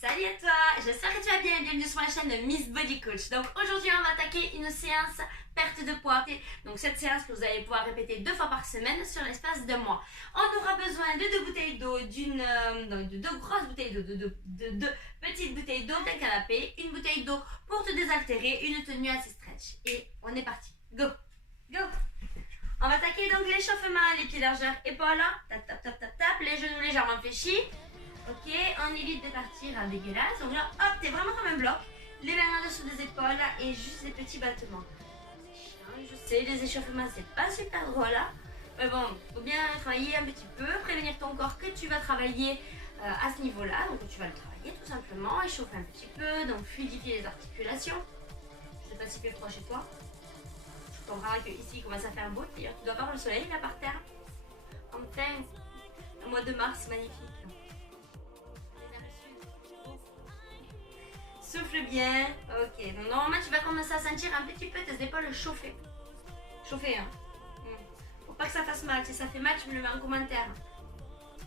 Salut à toi, j'espère que tu vas bien et bienvenue sur la chaîne de Miss Body Coach. Donc aujourd'hui on va attaquer une séance perte de poids. Donc cette séance que vous allez pouvoir répéter 2 fois par semaine sur l'espace de mois. On aura besoin de 2 bouteilles d'eau, de 2 grosses bouteilles d'eau, de 2 petites bouteilles d'eau, d'un canapé, une bouteille d'eau pour te désaltérer, une tenue assez stretch. Et on est parti, go, go. On va attaquer donc l'échauffement, les pieds largeur, épaules, tap tap tap tap tap, les genoux légèrement fléchis. Ok, on évite de partir en dégueulasse. Donc là, hop, t'es vraiment comme un bloc. Les mains en dessous des épaules et juste des petits battements. C'est chiant, je sais, les échauffements, c'est pas super drôle. Hein. Mais bon, faut bien travailler un petit peu, prévenir ton corps que tu vas travailler à ce niveau-là. Donc tu vas le travailler tout simplement, échauffer un petit peu, donc fluidifier les articulations. Je sais pas si fait froid chez toi. Je comprends qu'ici, il commence à faire beau. D'ailleurs, tu dois voir le soleil là par terre. Enfin, le mois de mars, magnifique. Souffle bien. Ok. Donc normalement tu vas commencer à sentir un petit peu tes épaules chauffer. Chauffer, hein. Faut pas que ça fasse mal. Si ça fait mal, tu me le mets en commentaire.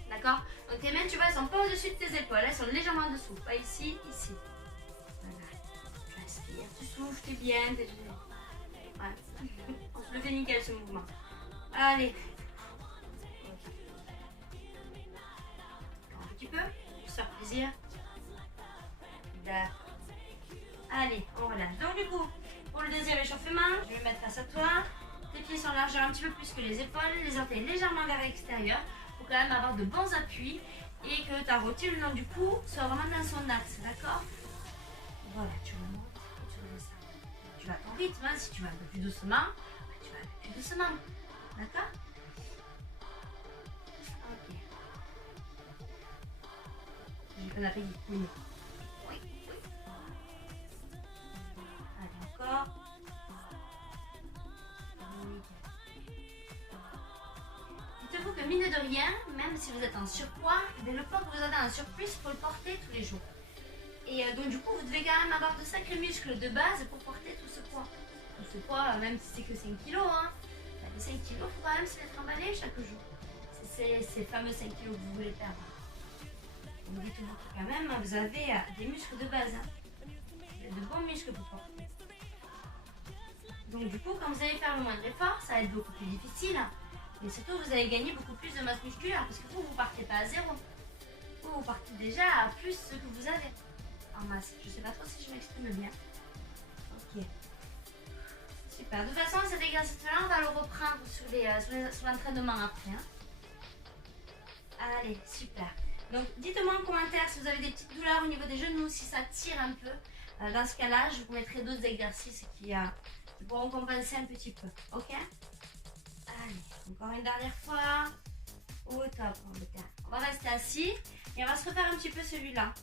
D'accord? Donc tes mains, tu vois, elles sont pas au-dessus de tes épaules. Elles sont légèrement en dessous. Pas ici, ici. Voilà. Tu respires, tu souffles, t'es bien. T'es... Ouais. On se le fait nickel ce mouvement. Allez. Un petit peu. Pour se faire plaisir. D'accord. Allez, on relâche. Donc du coup, pour le deuxième échauffement, je vais me mettre face à toi. Tes pieds sont largeur un petit peu plus que les épaules, les orteils légèrement vers l'extérieur pour quand même avoir de bons appuis et que ta rotule le long du cou soit vraiment dans son axe, d'accord? Voilà, tu remontes, tu redescends. Tu vas à ton rythme, hein. Si tu vas un peu plus doucement, tu vas un peu plus doucement, d'accord? Ok. J'ai bon appétit. Oui. Encore. Dites-vous que mine de rien, même si vous êtes en surpoids, le poids que vous avez en surplus, il faut le porter tous les jours. Et donc du coup, vous devez quand même avoir de sacrés muscles de base pour porter tout ce poids. Tout ce poids, même si c'est que 5 kilos, hein. Les 5 kilos, il faut quand même se les trimballer chaque jour. C'est ces fameux 5 kilos que vous voulez perdre. Donc dites-vous que quand même, vous avez des muscles de base. Hein. Vous avez de bons muscles pour porter. Donc du coup, quand vous allez faire le moindre effort, ça va être beaucoup plus difficile. Mais surtout, vous allez gagner beaucoup plus de masse musculaire parce que vous ne partez pas à zéro. Vous partez déjà à plus ce que vous avez en masse. Je ne sais pas trop si je m'exprime bien. Ok. Super. De toute façon, cet exercice-là, on va le reprendre sur l'entraînement après. Hein. Allez, super. Donc, dites-moi en commentaire si vous avez des petites douleurs au niveau des genoux, si ça tire un peu. Dans ce cas-là, je vous mettrai d'autres exercices qui pourront compenser un petit peu. Ok? Allez, encore une dernière fois. Au top, on va rester assis et on va se refaire un petit peu celui-là.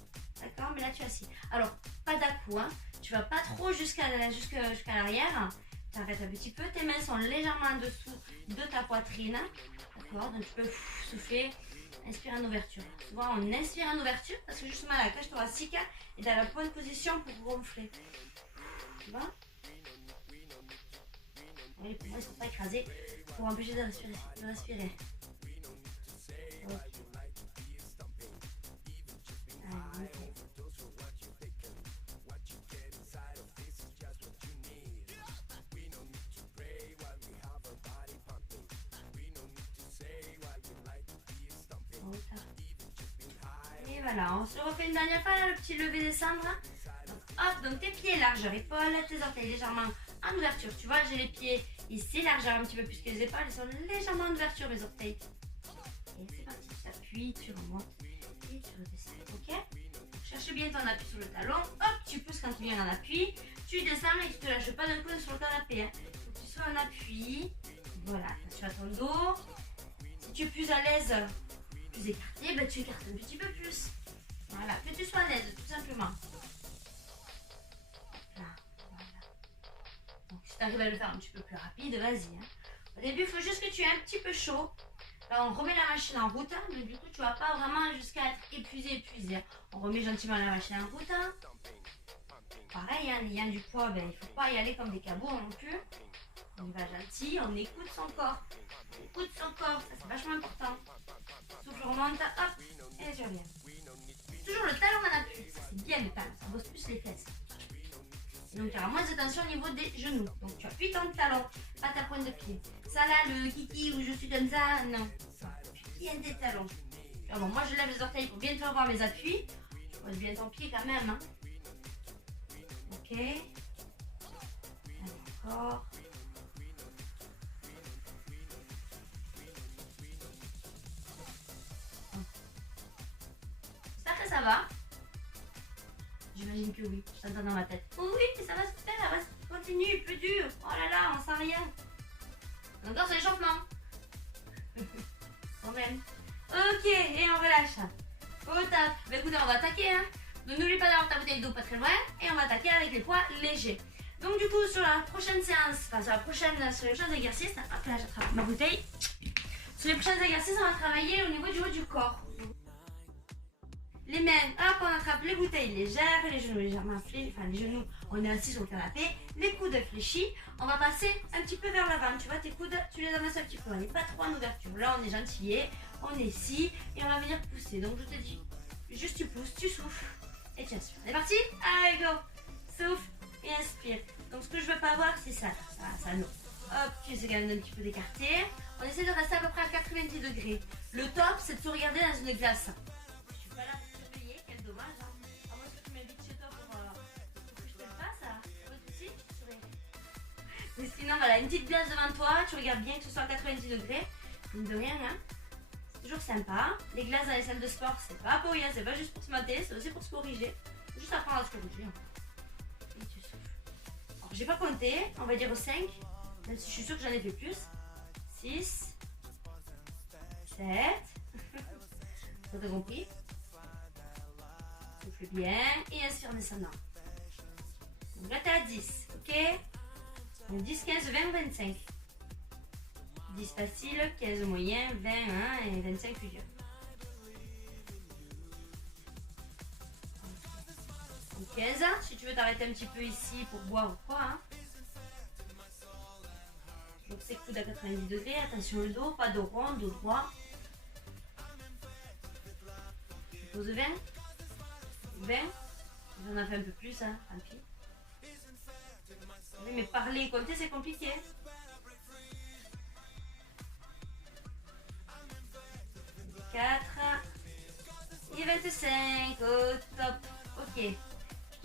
D'accord? Mais là, tu es assis. Alors, pas d'à-coup, hein. Tu vas pas trop jusqu'à l'arrière. Tu arrêtes un petit peu. Tes mains sont légèrement en dessous de ta poitrine. D'accord? Donc, tu peux souffler. Inspire en ouverture. Souvent, on inspire en ouverture parce que justement, la cage thoracique est dans la bonne position pour gonfler. Tu vois? Les poumons ne sont pas écrasés pour empêcher de respirer. Okay. Et voilà, on se refait une dernière fois là, le petit lever descendre. Donc, hop, donc tes pieds largeur épaule, tes orteils légèrement en ouverture. Tu vois, j'ai les pieds ici, largeur un petit peu plus que les épaules, ils sont légèrement en ouverture mes orteils. Et c'est parti, tu t'appuies, tu remontes et tu redescends. Ok? Cherche bien ton appui sur le talon. Hop, tu pousses quand tu viens en appui. Tu descends et tu te lâches pas d'un coup sur le canapé. Hein. Faut que tu sois en appui. Voilà, tu as ton dos. Si tu es plus à l'aise, plus écarté, ben tu écartes un petit peu plus. Voilà, que tu sois à l'aise, tout simplement. Là, voilà. Donc, si tu arrives à le faire un petit peu plus rapide, vas-y. Hein. Au début, il faut juste que tu aies un petit peu chaud. Là, on remet la machine en route, hein, mais du coup, tu vas pas vraiment jusqu'à être épuisé. On remet gentiment la machine en route. Hein. Pareil, hein, l'ayant du poids, ben, il ne faut pas y aller comme des cabots non plus. On y va gentil, on écoute son corps. On écoute son corps, ça c'est vachement important. Souffle, remonte, hop, et je reviens. toujours le talon en appui. Ça, c'est bien le talon, ça bosse plus les fesses. Et donc, il y aura moins de tension au niveau des genoux. Donc, tu appuies ton talon, pas ta pointe de pied. Ça là, le kiki où je suis comme ça, non. Tu tiens tes talons. Alors, bon, moi, je lève les orteils pour bien te faire voir mes appuis. Tu poses bien ton pied quand même. Hein. Ok. Encore. J'espère que ça va. J'imagine que oui, je t'entends dans ma tête. Oh oui, ça va se faire, continue, plus dur. Oh là là, on sent rien. Encore c'est l'échauffement. Quand même. Ok, et on relâche. Au top. Bah écoutez, on va attaquer. Hein. Donc n'oublie pas d'avoir ta bouteille d'eau pas très loin. Et on va attaquer avec les poids légers. Donc du coup, sur la prochaine séance, enfin sur les prochains exercices, hop là, j'attrape ma bouteille. Sur les prochains exercices, on va travailler au niveau du haut du corps. Les mains, hop, on attrape les bouteilles légères, les genoux légèrement fléchis, enfin les genoux, on est assis sur le canapé, les coudes fléchis. On va passer un petit peu vers l'avant, tu vois, tes coudes, tu les amasses un petit peu, on n'est pas trop en ouverture. Là, on est gentillé, on est ici, et on va venir pousser. Donc, je te dis, juste tu pousses, tu souffles, et tu inspires. C'est parti? Allez, go! Souffle et inspire. Donc, ce que je veux pas avoir, c'est ça, ça, non. Hop, tu essaies quand même d'un petit peu d'écarter. On essaie de rester à peu près à 90 degrés. Le top, c'est de se regarder dans une glace. Je suis pas là. Quel dommage, hein. À moins que tu m'invites chez toi pour que je te le fasse, pas de soucis. Mais sinon, voilà, une petite glace devant toi, tu regardes bien que ce soit à 90 degrés. Mine de rien, hein. C'est toujours sympa. Les glaces dans les salles de sport, c'est pas pour rien, c'est pas juste pour se mater, c'est aussi pour se corriger. Faut juste apprendre à se corriger. Et tu souffles. Alors, j'ai pas compté, on va dire 5, même si je suis sûre que j'en ai fait plus. 6, 7. T'as compris? Souffle bien et inspire en descendant. Donc là, tu es à 10, ok? Donc 10, 15, 20 ou 25. 10 facile, 15 moyen, 20, 1 et 25 plus dur. Donc 15, si tu veux t'arrêter un petit peu ici pour boire ou quoi. Hein. Donc c'est coude à 90 degrés, attention le dos, pas dos rond, dos droit. Je pose 20. 20, j'en ai fait un peu plus, hein, tant pis. Oui, mais parler et compter, c'est compliqué. 4 et 25, au top. Ok, je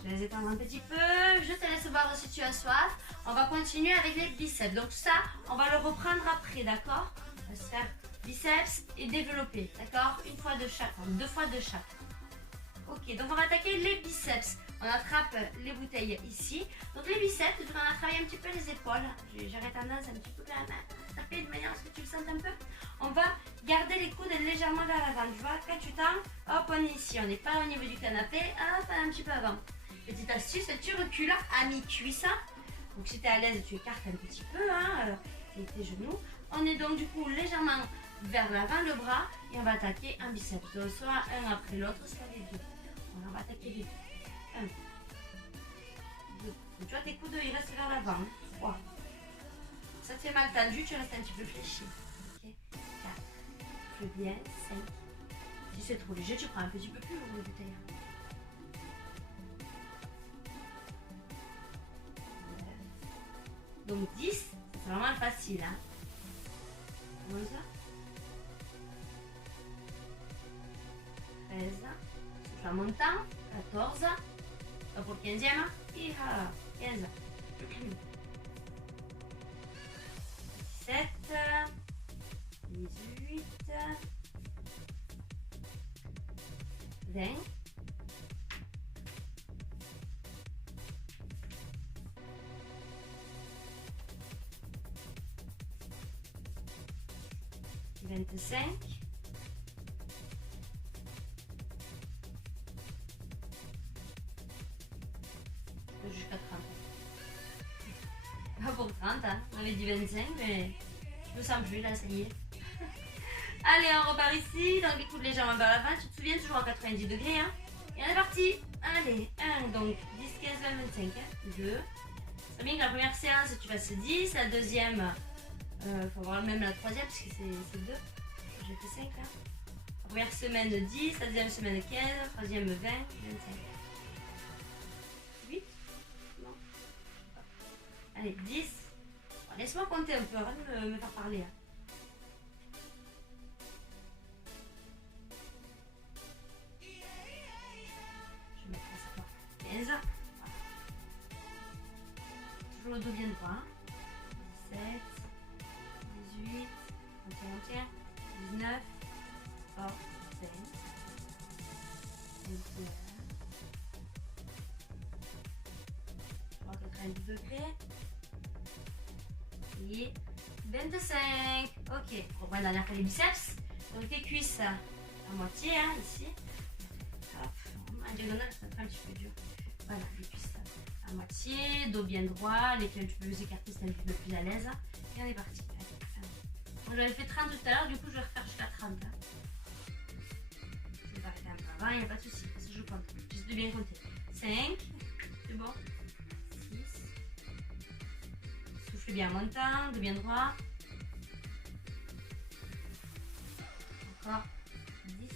vais les étendre un petit peu. Je te laisse boire si tu as soif. On va continuer avec les biceps. Donc ça, on va le reprendre après, d'accord? On va se faire biceps et développer, d'accord? Une fois de chaque, deux fois de chaque. Ok, donc on va attaquer les biceps. On attrape les bouteilles ici. Donc les biceps, on va travailler un petit peu les épaules. J'aurais tendance un petit peu quand même à taper de manière à ce que tu le sentes un peu. On va garder les coudes légèrement vers l'avant. Tu vois, quand tu tends, hop, on est ici. On n'est pas au niveau du canapé, hop, un petit peu avant. Petite astuce, tu recules à mi-cuisse. Donc si tu es à l'aise, tu écartes un petit peu hein, tes genoux. On est donc du coup légèrement vers l'avant, le bras. Et on va attaquer un biceps. Donc, soit un après l'autre, soit les deux. On va attaquer les deux. 1, 2. Tu vois, tes coudes, ils restent vers l'avant. 3. Ça te fait mal tendu, tu restes un petit peu fléchi. Ok. 4. Plus bien. 5. Si c'est trop léger, tu prends un petit peu plus lourd de bouteille. 9. Donc 10, c'est vraiment facile. Hein. 11. 13. Souffle en montant. 14. Pour le 15e. Et 15. 17. 18. 20. 25. 30. Jusqu'à 30. Pas pour 30, hein. On avait dit 25, mais je me sens plus là, ça y est. Allez, on repart ici, donc les coudes légèrement vers l'avant. Tu te souviens, toujours à 90 degrés, hein. Et on est parti. Allez, 1, donc 10, 15, 20, 25, hein. 2. C'est bien que la première séance, tu fasses 10, la deuxième, faut voir même la troisième, parce que c'est 2. J'ai fait 5 là. La première semaine 10, la deuxième semaine 15, la troisième 20, 25. 8? Non. Allez, 10. Bon, laisse-moi compter un peu avant de me faire parler. Hein. Je vais mettre ça. 15. Voilà. Toujours le dos bien droit. 17, 18, 21, 19, 20, 21, 90 degrés et 25. Ok, on reprend la dernière fois les biceps. Donc les cuisses à moitié, hein, ici. Hop, en diagonale, ça va être un petit peu dur. Voilà, les cuisses à moitié, dos bien droit, les pieds un petit peu plus écartés, c'est un petit peu plus à l'aise. Et on est parti. Bon, j'avais fait 30 tout à l'heure, du coup je vais refaire jusqu'à 30. Hein. Je vais arrêter un peu avant, il n'y a pas de souci, parce que je compte. Juste de bien compter. 5, c'est bon. 6. Souffle bien en montant, de bien droit. Encore 10.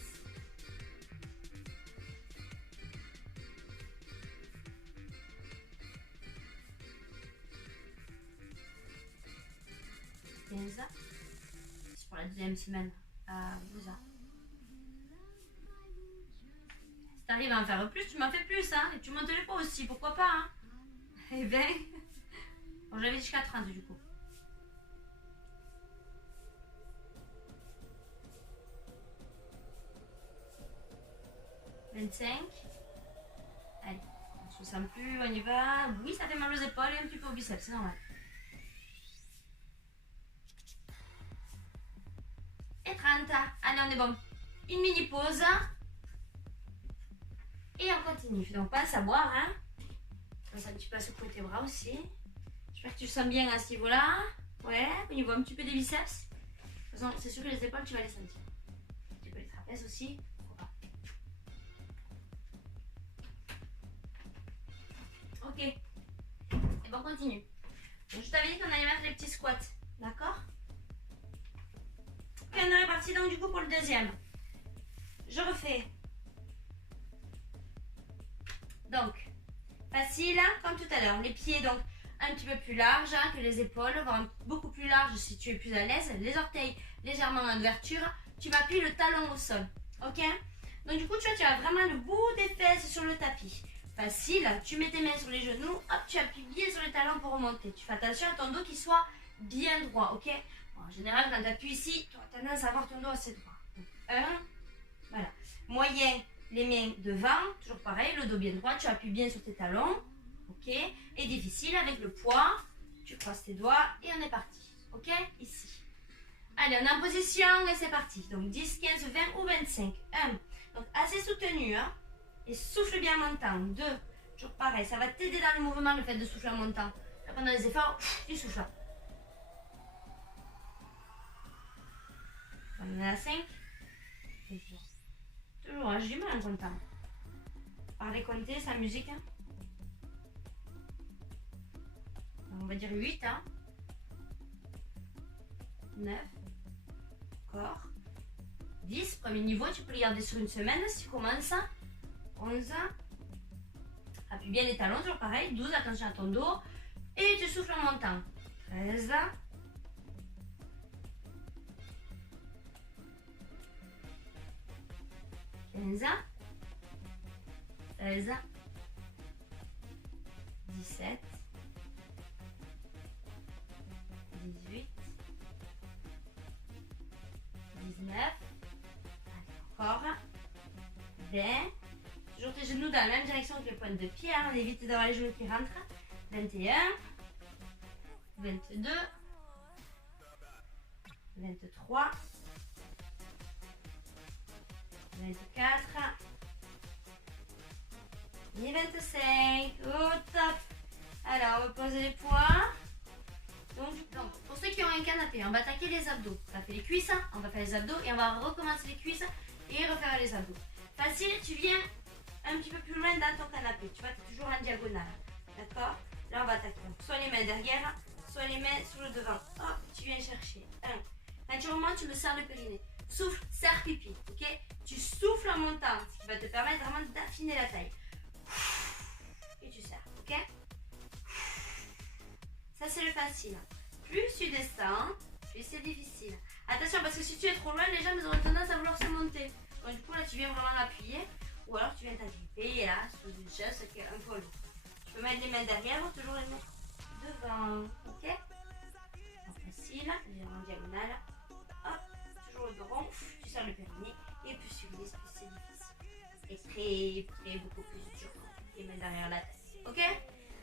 15. C'est pour la deuxième semaine à 12 ans. Si t'arrives à en faire plus, tu m'en fais plus, hein. Et tu montes les poids aussi, pourquoi pas, hein. Eh ben, bon, j'avais jusqu'à 30 du coup. « 25. Allez, on se sent plus, on y va. Oui, ça fait mal aux épaules et un petit peu au biceps, c'est normal. Et 30. Allez, on est bon. Une mini pause. Et on continue. Donc, pense à boire, hein. Pense un petit peu à secouer tes bras aussi. J'espère que tu sens bien à ce niveau-là. Ouais, au niveau un petit peu des biceps. De toute façon, c'est sûr que les épaules, tu vas les sentir. Un petit peu les trapèzes aussi. Ok. Et bon, on continue. Donc, je t'avais dit qu'on allait mettre les petits squats. D'accord? Et on est reparti donc du coup pour le deuxième. Je refais. Donc, facile hein, comme tout à l'heure. Les pieds donc un petit peu plus larges hein, que les épaules, voire beaucoup plus larges si tu es plus à l'aise. Les orteils légèrement en ouverture. Tu m'appuies le talon au sol. Ok? Donc du coup, tu as vraiment le bout des fesses sur le tapis. Facile, tu mets tes mains sur les genoux, hop, tu appuies bien sur les talons pour remonter. Tu fais attention à ton dos qui soit bien droit, ok? Bon, en général, quand tu appuies ici, tu as tendance à avoir ton dos assez droit. Donc, 1, voilà. Moyen, les mains devant, toujours pareil, le dos bien droit, tu appuies bien sur tes talons, ok? Et difficile, avec le poids, tu crosses tes doigts et on est parti, ok? Ici. Allez, on est en position et c'est parti. Donc 10, 15, 20 ou 25. 1, donc assez soutenu, hein? Et souffle bien en montant. 2, toujours pareil, ça va t'aider dans le mouvement le fait de souffler en montant. Là, pendant les efforts, tu souffles. On est à 5. Toujours, hein, j'ai du mal en comptant. Parler, compter, c'est la musique. Hein. On va dire 8. Hein. 9. Encore. 10. Premier niveau, tu peux le garder sur une semaine si tu commences. 11. Appuie bien les talons, toujours pareil. 12, attention à ton dos. Et tu souffles en montant. 13. 15. 16. 17. 18. 19. Encore. 20. Toujours tes genoux dans la même direction que les pointes de pied. Hein. On évite d'avoir les genoux qui rentrent. 21. 22. 23. 24. Et 25. Au top. Alors, on va poser les poids. Donc, pour ceux qui ont un canapé, on va attaquer les abdos. Ça fait les cuisses, on va faire les abdos et on va recommencer les cuisses et refaire les abdos. Facile, tu viens un petit peu plus loin dans ton canapé. Tu vois, tu es toujours en diagonale. D'accord? Là, on va attaquer. Soit les mains derrière, soit les mains sur le devant. Hop, tu viens chercher. 1. Quand tu remontes, tu me serres le périnée. Souffle, serre pipi, ok? Tu souffles en montant, ce qui va te permettre vraiment d'affiner la taille. Et tu serres, ok? Ça, c'est le facile. Plus tu descends, plus c'est difficile. Attention, parce que si tu es trop loin, les jambes auront tendance à vouloir se monter. Donc du coup, là, tu viens vraiment appuyer. Ou alors, tu viens t'agripper, là, sous une chaise qui est un peu lourd. Tu peux mettre les mains derrière ou toujours les mettre devant, ok? Donc, facile, légèrement diagonale. Hop, toujours le dos rond. Tu serres le périnée. Et plus tu glisses, plus c'est difficile. Et beaucoup plus dur. Les mains derrière la tête, ok?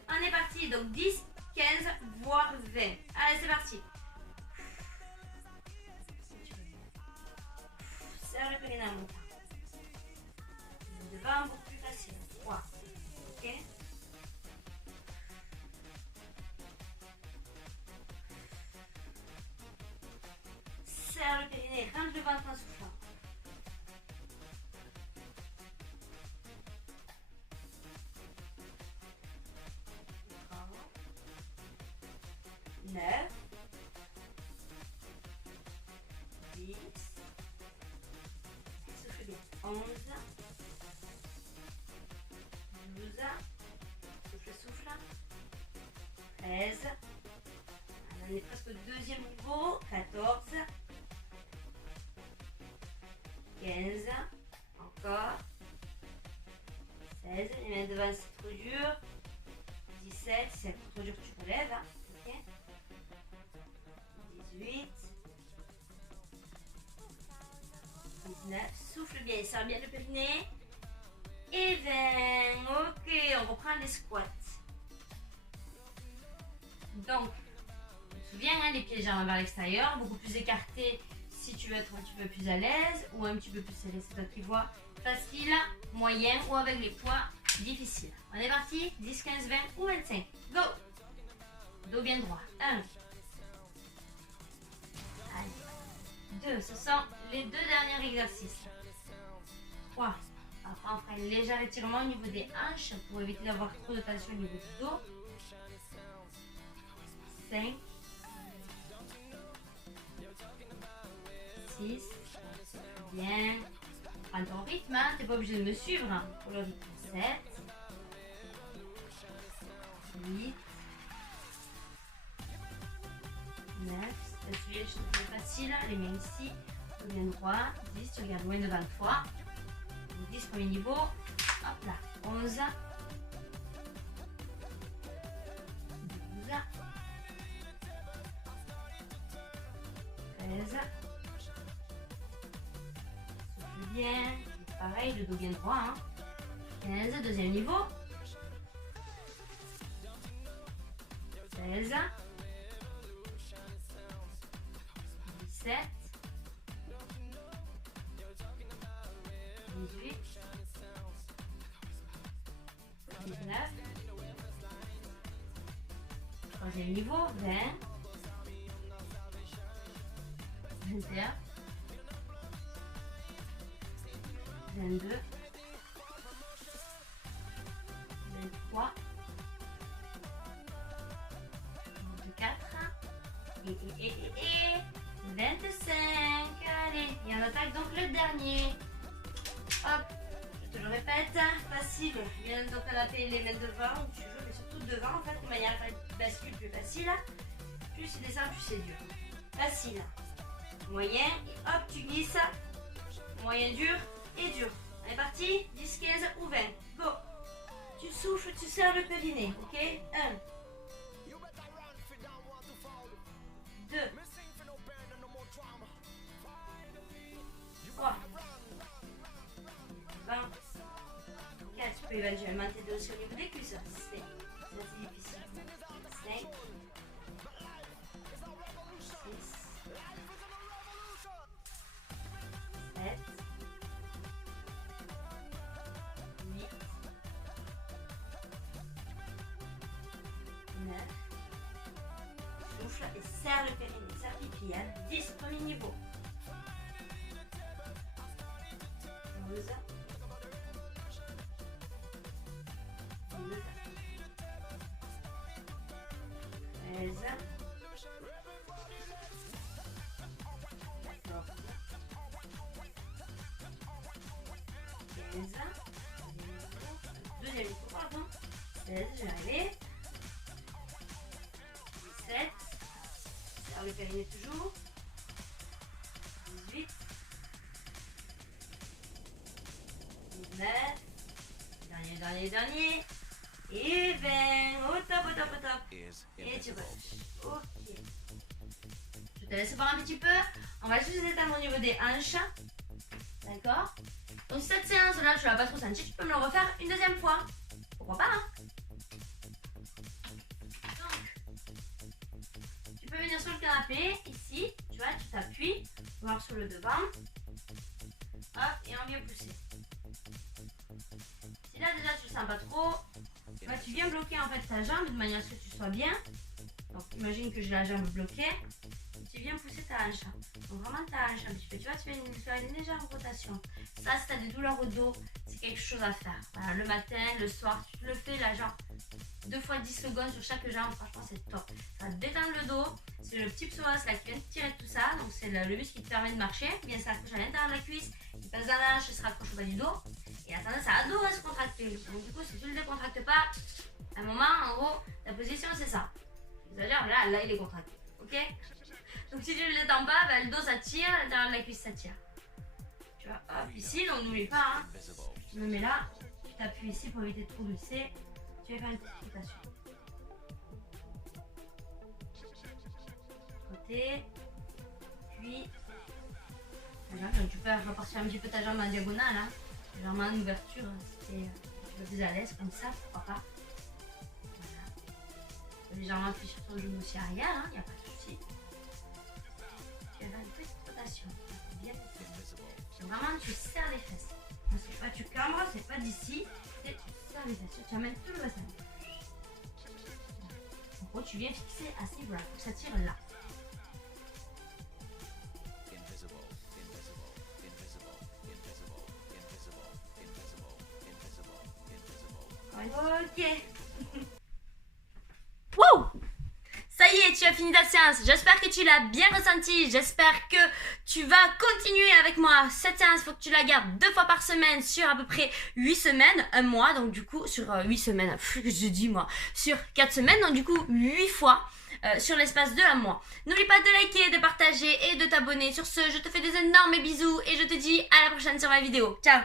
On est parti, donc 10, 15, voire 20. Allez, c'est parti. Serre le périnée en montant. Devant, beaucoup plus facile. 3. Ok? Serre le périnée, rentre le ventre en soufflant. 9, 10, souffle bien, 11, 12, souffle, 13, on est presque au deuxième niveau, 14, 15, encore, 16, les mains devant c'est trop dur, 17, si c'est trop dur tu relèves, hein. 18, 19, souffle bien, serre bien le périnée. Et 20, ok, on reprend les squats. Donc, tu te souviens, hein, les pieds et jambes vers l'extérieur, beaucoup plus écartés si tu veux être un petit peu plus à l'aise ou un petit peu plus serré, c'est toi qui vois. Facile, moyen ou avec les poids, difficile. On est parti, 10, 15, 20 ou 25. Go! Dos bien droit. 1. 2, ce sont les deux derniers exercices. 3. Après, on fera un léger étirement au niveau des hanches pour éviter d'avoir trop de tension au niveau du dos. 5. 6. Bien. Prends ton rythme, hein. Tu n'es pas obligé de me suivre. Hein. Pour le rythme. 7. 8. 9. Celui-là, je trouve plus facile. Les mains ici. Tu bien droit. 10. Tu regardes loin devant toi. 10 premier niveau. Hop là. 11. 12. 13. Souffle bien. Pareil, le dos bien droit. Hein. 15. Deuxième niveau. 16. 17. 18. 19. Troisième niveau, 20. 21. 22. 23. 24. Et 25. Allez, et on attaque donc le dernier. Hop, je te le répète, facile. Viens donc taper les mains devant où tu veux, mais surtout devant en fait, de manière à faire une bascule plus facile. Plus tu descends, plus c'est dur. Facile. Moyen, et hop, tu glisses. Moyen dur et dur. On est parti, 10, 15 ou 20. Go. Tu souffles, tu serres le périnée, ok? 1. 2. 3. 20. 4. Tu peux éventuellement t'aider aussi au niveau des cuisses. 5. C'est assez difficile. 5. 6. 7. 8. 9. Souffle et serre le périnée. Serre pipi. 10 premier niveau. 12. 13, 14, 15, Deuxième tour, pardon. 16, je vais arriver. 17. Serre le périnée toujours. 18. 19. Dernier. Et 20. Au top. Et tu relâches. Ok. Je te laisse voir un petit peu. On va juste éteindre au niveau des hanches. D'accord? Donc cette séance là, tu l'as pas trop senti, tu peux me le refaire une deuxième fois. Pourquoi pas, hein? Donc, tu peux venir sur le canapé, ici, tu vois, tu t'appuies, voir sur le devant. Hop, et on vient pousser. Si là déjà tu sens pas trop, là, tu viens bloquer en fait ta jambe de manière à ce que tu sois bien. Donc imagine que j'ai la jambe bloquée. Tu viens pousser ta hanche. Donc vraiment ta hanche un petit peu. Tu vois, tu viens faire une légère rotation. Ça, si tu as des douleurs au dos, c'est quelque chose à faire. Voilà, le matin, le soir, tu te le fais là, genre 2 fois 10 secondes sur chaque jambe. Franchement, c'est top. Ça va te détendre le dos. C'est le petit psoas là qui vient de tirer tout ça. Donc c'est le muscle qui te permet de marcher. Bien, ça accroche à l'intérieur de la cuisse. Il passe dans la hanche, il se raccroche au bas du dos. Et a tendance à dos à se contracter. Donc du coup, si tu ne le décontractes pas, à un moment, en gros, ta position c'est ça. J'exagère, là il est contracté. Ok? Donc si tu ne le détends pas, le dos s'attire, l'intérieur de la cuisse s'attire. Tu vois, hop, ici, on n'oublie pas, hein. Tu me mets là, tu t'appuies ici pour éviter de trop glisser. Tu vas faire une petite rotation. Côté, puis, donc tu peux repartir un petit peu ta jambe en diagonale, hein. Légèrement en ouverture, c'est un peu plus à l'aise comme ça, pourquoi pas. Voilà. Légèrement appuyer sur ton genou aussi arrière, il n'y a pas de souci. Tu vas faire une petite rotation. Bien donc vraiment, tu serres les fesses. C'est pas tu cambres, c'est pas d'ici, c'est tu serres les fesses. Tu amènes tout le bassin. En gros, tu viens fixer à ce niveau-là. Ça tire là. Ok. Wow! Ça y est, tu as fini ta séance. J'espère que tu l'as bien ressenti. J'espère que tu vas continuer avec moi. Cette séance, il faut que tu la gardes 2 fois par semaine sur à peu près 8 semaines, un mois. Donc du coup, sur 8 semaines, que je dis moi, sur 4 semaines. Donc du coup, 8 fois sur l'espace de un mois. N'oublie pas de liker, de partager et de t'abonner. Sur ce, je te fais des énormes bisous et je te dis à la prochaine sur ma vidéo. Ciao!